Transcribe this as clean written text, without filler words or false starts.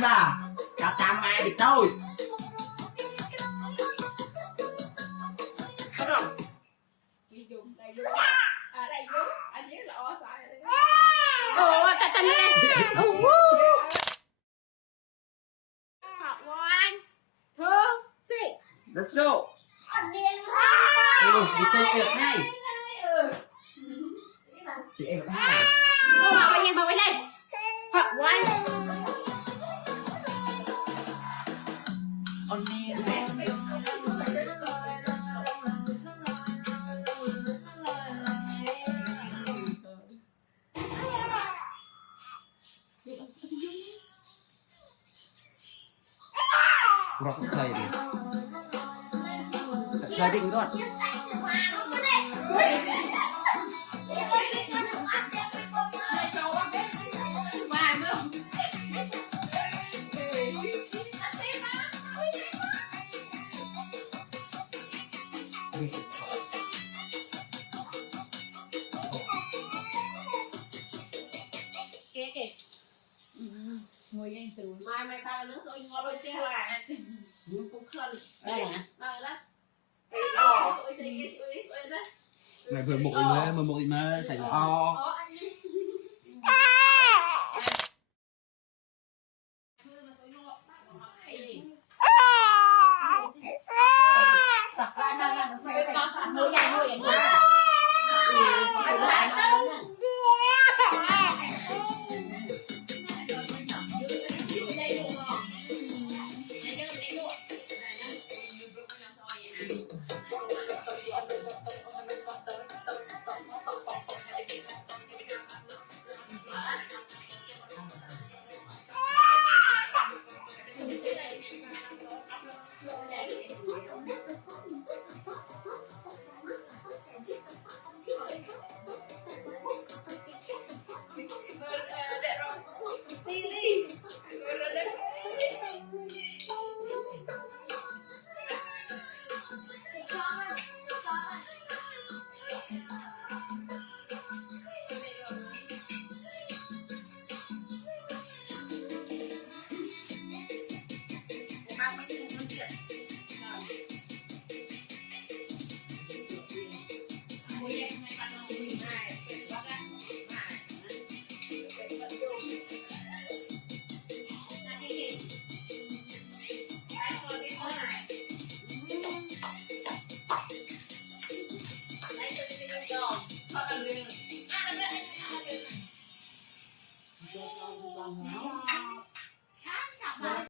tay bà chạm mai thì tôi có rồi dùng đây vô đây vô anh nhớ là o sai đây ta lên học ngoan thương gì let's go đi chơi được ngay thì em hai bảo vệ lên học ngoan on đi mẹ Rock thầy đi thầy định rồi ngồi game sườn mai ba nước sôi ngon bên kia là cũng khơi đây hả đây đó này vừa mội mà xảy ra